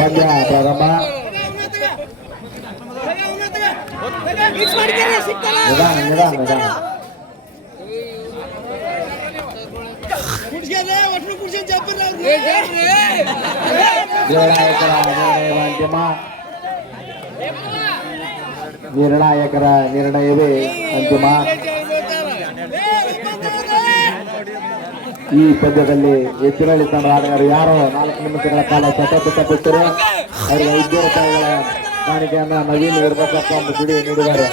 ಪಂದ್ಯ ಪ್ರಾರಂಭ. ನಿಧಾನ ನಿರ್ಣಾಯಕರ ನಿರ್ಣಯವೇ ಅಂತಿಮ. ಈ ಪಂದ್ಯದಲ್ಲಿ ಎತ್ತಿನಹಳ್ಳಿ ತಂಡ ಆಟಗಾರರು ಯಾರು 4 ನಿಮಿಷಗಳ ಕಾಲ ಸತತ ಬಿಟ್ಟರು ಅವರಿಗೆ 500 ರೂಪಾಯಿಗಳ ಕಾಣಿಕೆಯನ್ನ ನವೀನ್ ಇರಬೇಕಪ್ಪ ಒಂದು ಬಿಡಿ ನೀಡಿದ್ದಾರೆ.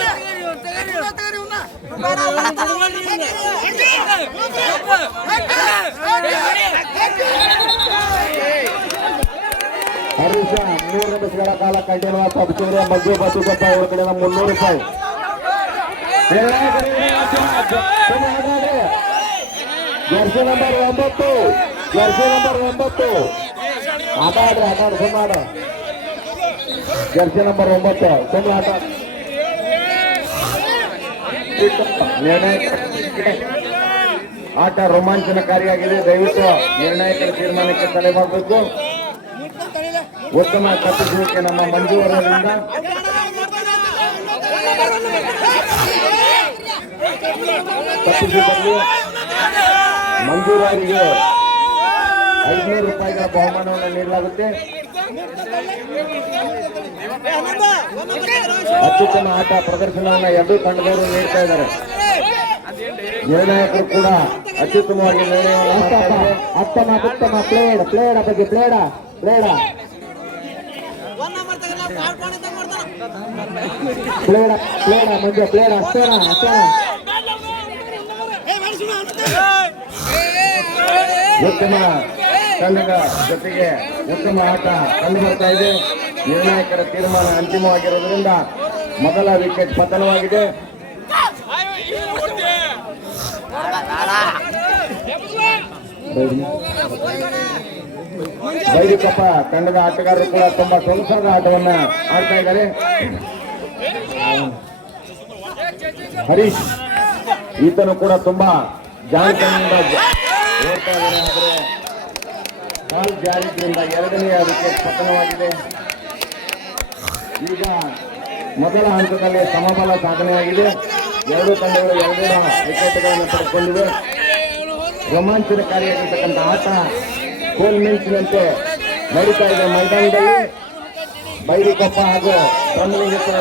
ಹರೀಶ 3 ನಿಮಿಷಗಳ ಕಾಲ ಕಂಟಿನ್ಯೂ ತಪ್ಪಿಸಿದ್ರೆ ಮಧ್ಯ ಬತ್ತುಕೊಪ್ಪ ಅವರ ಕಡೆಯಿಂದ 300 ರೂಪಾಯಿ. ಜರ್ಸಿ ನಂಬರ್ 9 ಆಟಾಡ್ರಿ ಸುಮಾರ ಜರ್ಸಿ ನಂಬರ್ 9 ಸುಮ್ಮನೆ ಆಟ ರೋಮಾಂಚನಕಾರಿಯಾಗಿದೆ. ದಯವಿಟ್ಟು ನಿರ್ಣಾಯಕರ ತೀರ್ಮಾನಕ್ಕೆ ತಲೆ ಮಾಡಬೇಕು. ಉತ್ತಮ ತಪ್ಪಿಸುವಿಕೆ ನಮ್ಮ ಮಂಜು ಅವರಿಂದ. ತಪ್ಪಿಸಿದಲ್ಲಿ ಮಂಜೂರವರಿಗೆ 500 ರೂಪಾಯಿಗಳ ಬಹುಮಾನವನ್ನು ನೀಡಲಾಗುತ್ತೆ. ಅತ್ಯುತ್ತಮ ಆಟ ಪ್ರದರ್ಶನವನ್ನು ಎರಡೂ ತಂಡದವರು ನೀಡ್ತಾ ಇದ್ದಾರೆ. ನಿರ್ಣಾಯಕರು ಕೂಡ ಅತ್ಯುತ್ತಮವಾಗಿ ನಿರ್ಣಯವನ್ನು ಉತ್ತಮ ಪ್ಲೇಡ ಬಗ್ಗೆ ಪ್ಲೇಡ ಮಂಜು ಪ್ಲೇಡ ಅಷ್ಟೇನಾ ಉತ್ತಮ ತಂಡದ ಜೊತೆಗೆ ಉತ್ತಮ ಆಟ ಕಂಡು ಬರ್ತಾ ಇದೆ. ನಿರ್ಣಾಯಕರ ತೀರ್ಮಾನ ಅಂತಿಮವಾಗಿರುವುದರಿಂದ ಮೊದಲ ವಿಕೆಟ್ ಪತನವಾಗಿದೆ. ಬೈರಿಕೊಪ್ಪ ತಂಡದ ಆಟಗಾರರು ಕೂಡ ತುಂಬಾ ಸೊಗಸಾದ ಆಟವನ್ನ ಆಡ್ತಾ ಇದ್ದಾರೆ. ಹರೀಶ್ ಈತನು ಕೂಡ ತುಂಬಾ ಜಾಣತನದಿಂದ ಓಡ್ತಾ ಇದ್ದಾರೆ. ಆದರೆ ಬಾಲ್ ಜಾರಿದ್ರಿಂದ 2ನೇ ವಿಕೆಟ್ ಪತನವಾಗಿದೆ. ಈಗ ಮೊದಲ ಹಂತದಲ್ಲಿ ಸಮಬಲ ಸಾಧನೆಯಾಗಿದೆ. ಎರಡೂ ತಂಡಗಳು 2 ವಿಕೆಟ್ಗಳನ್ನು ಪಡೆದುಕೊಂಡಿವೆ. ರೋಮಾಂಚನಕಾರಿಯಾಗಿರ್ತಕ್ಕಂಥ ಆಟ ಗೋಲ್ ಮಿಂಚಿನಂತೆ ನಡೀತಾ ಇದೆ ಮೈದಾನದಲ್ಲಿ. ಬೈರಿಕೊಪ್ಪ ಹಾಗೂ ಬ್ರಹ್ಮಲಿಂಗೇಶ್ವರ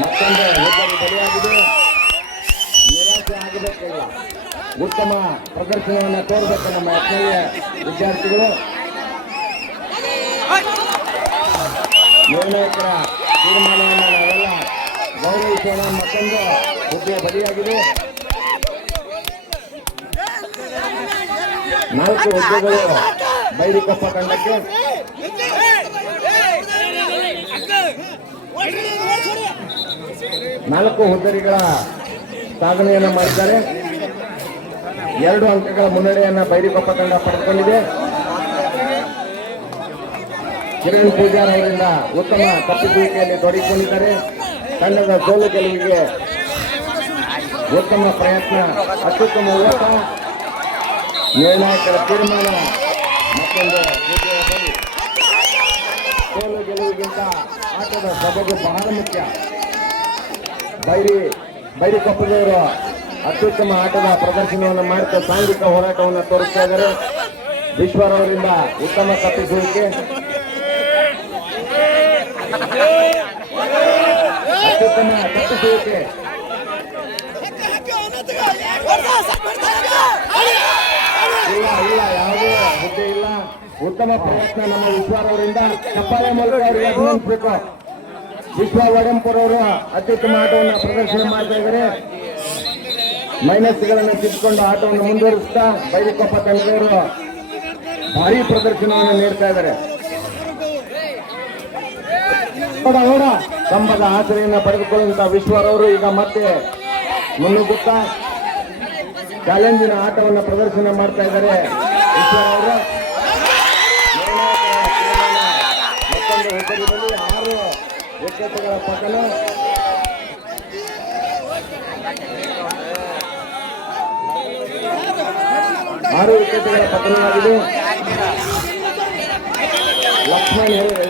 ಮತ್ತೊಂದು ಹೆಬ್ಬರಿ ಬಲಿಯಾಗಿದೆ. ನಿರಾಶೆ ಆಗಬೇಕಿಲ್ಲ. ಉತ್ತಮ ಪ್ರದರ್ಶನವನ್ನು ತೋರಬೇಕು ನಮ್ಮ ಯತ್ನೀಯ ವಿದ್ಯಾರ್ಥಿಗಳು. ನಿರ್ಣಾಯಕರ ತೀರ್ಮಾನವನ್ನು ನಾವೆಲ್ಲ ಗೌರವಿಸೋಣ. ಮತ್ತೊಂದು ಹುದ್ದೆ ಬಲಿಯಾಗಿದೆ. 4 ಹುದ್ದೆಗಳು ಬೈರಿಕೊಪ್ಪ ತಂಡಕ್ಕೆ. ನಾಲ್ಕು ಹುದ್ದೆಗಳ ಸಾಧನೆಯನ್ನು ಮಾಡಿದ್ದಾರೆ. 2 ಅಂಕಗಳ ಮುನ್ನಡೆಯನ್ನು ಬೈರಿಕೊಪ್ಪ ತಂಡ ಪಡೆದುಕೊಂಡಿದೆ. ಕಿರಣ್ ಪೂಜಾರ್ ಅವರಿಂದ ಉತ್ತಮ ತಪ್ಪಿಸುವಿಕೆಯಲ್ಲಿ ತೊಡಗಿಕೊಂಡಿದ್ದಾರೆ. ತಂಡದ ಸೋಲು ಗೆಲುವಿಗೆ ಉತ್ತಮ ಪ್ರಯತ್ನ, ಅತ್ಯುತ್ತಮ ಓಟ. ನಿರ್ಣಾಯಕರ ತೀರ್ಮಾನ ಮತ್ತೊಂದು ಸೋಲು ಗೆಲುವಿಗಿಂತ ಆಟದ ಸೊಬಗು ಬಹಳ ಮುಖ್ಯ. ಬೈರಿಕೊಪ್ಪದವರು ಅತ್ಯುತ್ತಮ ಆಟದ ಪ್ರದರ್ಶನವನ್ನು ಮಾಡುತ್ತಾ ಸಾಂಘಿಕ ಹೋರಾಟವನ್ನು ತೋರಿಸ್ತಾ ಇದ್ದಾರೆ. ವಿಶ್ವರವರಿಂದ ಉತ್ತಮ ತಪ್ಪಿಸುವಿಕೆ, ಅತ್ಯುತ್ತಮ ತಪ್ಪಿಸುವಿಕೆ. ಇಲ್ಲ ಯಾವುದೇ ಹುದ್ದೆ ಇಲ್ಲ. ಉತ್ತಮ ಪ್ರಯತ್ನ ನಮ್ಮ ವಿಶ್ವರವರಿಂದ. ಚಪ್ಪಾಳೆ ಮೂಲಕ ಅವರಿಗೆ ಅಭಿನಂದಿಸಬೇಕು. ವಿಶ್ವ ವಡಂಪುರ್ ಅವರು ಅತ್ಯುತ್ತಮ ಆಟವನ್ನು ಪ್ರದರ್ಶನ ಮಾಡ್ತಾ ಇದ್ದಾರೆ. ಮೈನಸ್ಗಳನ್ನು ತಿದ್ದುಕೊಂಡು ಆಟವನ್ನು ಮುಂದುವರಿಸ್ತಾ ಬೈರಿಕೊಪ್ಪ ತಂಡದವರು ಭಾರಿ ಪ್ರದರ್ಶನವನ್ನು ನೀಡ್ತಾ ಇದ್ದಾರೆ. ಕಂಬದ ಆಸರೆಯನ್ನು ಪಡೆದುಕೊಳ್ಳುವಂತಹ ವಿಶ್ವರವರು ಈಗ ಮತ್ತೆ ಮುನ್ನುಗ್ಗುತ್ತಾ ಚಾಲೆಂಜಿನ ಆಟವನ್ನು ಪ್ರದರ್ಶನ ಮಾಡ್ತಾ ಇದ್ದಾರೆ. ವಿಶ್ವರವರು ಮತ್ತೊಂದು ಹುದ್ದೆಯಲ್ಲಿ 6 ವಿಕೆಟ್ಗಳ ಪತನ. 6 ವಿಕೆಟ್ಗಳ ಪತನವಾಗಿದೆ. ಲಕ್ಷ್ಮಣ್